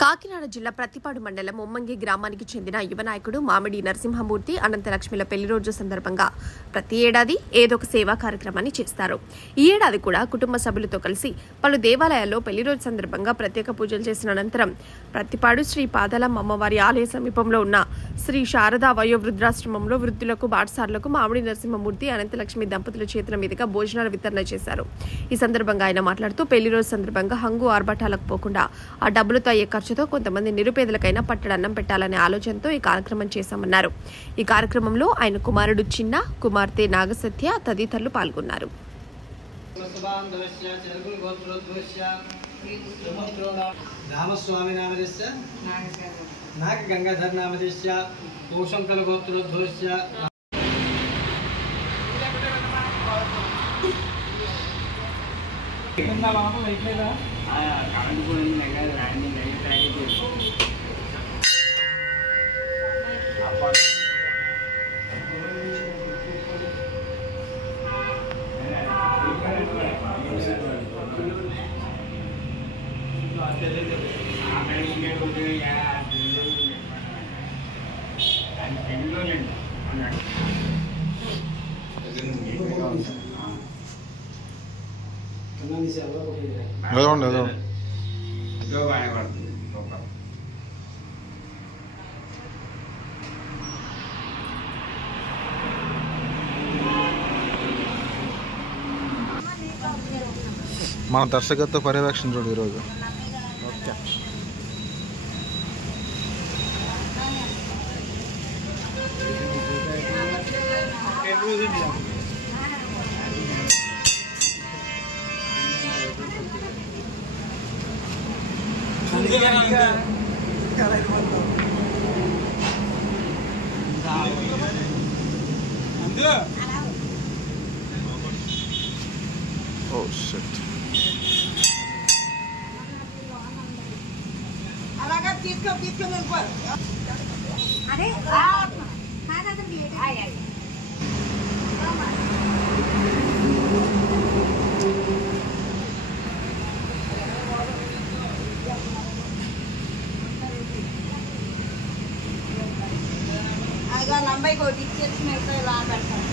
కాకినాడ జిల్లా ప్రతిపాడు మండలం ఉమ్మంగి గ్రామానికి చెందిన యువ నాయకుడు మామిడి నరసింహమూర్తి అనంతలక్ష్మిల పెళ్లి రోజు సందర్భంగా ప్రతి ఏడాది ఏదో ఒక సేవా కార్యక్రమాన్ని చేస్తారు. ఈ ఏడాది కూడా కుటుంబ సభ్యులతో కలిసి పలు దేవాలయాల్లో పెళ్లి రోజు సందర్భంగా ప్రత్యేక పూజలు చేసిన అనంతరం ప్రతిపాడు శ్రీ పాదాలమ్మ అమ్మవారి ఆలయ సమీపంలో ఉన్న శ్రీ శారదా వయోవృద్ధాశ్రమంలో వృద్ధులకు బాటసారులకు మామిడి నరసింహమూర్తి అనంతలక్ష్మి దంపతుల చేతుల మీదుగా భోజనాల వితరణ చేశారు. ఈ సందర్భంగా ఆయన మాట్లాడుతూ పెళ్లి రోజు సందర్భంగా హంగు ఆర్భటాలకు పోకుండా ఆ డబ్బులతో అయ్యే ఖర్చుతో కొంతమంది నిరుపేదలకైనా పట్టడన్నం పెట్టాలనే ఆలోచనతో ఈ కార్యక్రమం చేశామన్నారు. ఈ కార్యక్రమంలో ఆయన కుమారుడు చిన్న, కుమార్తె నాగసత్య తదితరులు పాల్గొన్నారు. మన దర్శకత్వ పర్యవేక్షణ చూడు ఈరోజు. Okay, oh shit. అలాగా తీసుకొని అరే అయ్యా నంబై కోటి ఇచ్చేసి మిగతా ఇలా పెడతాను.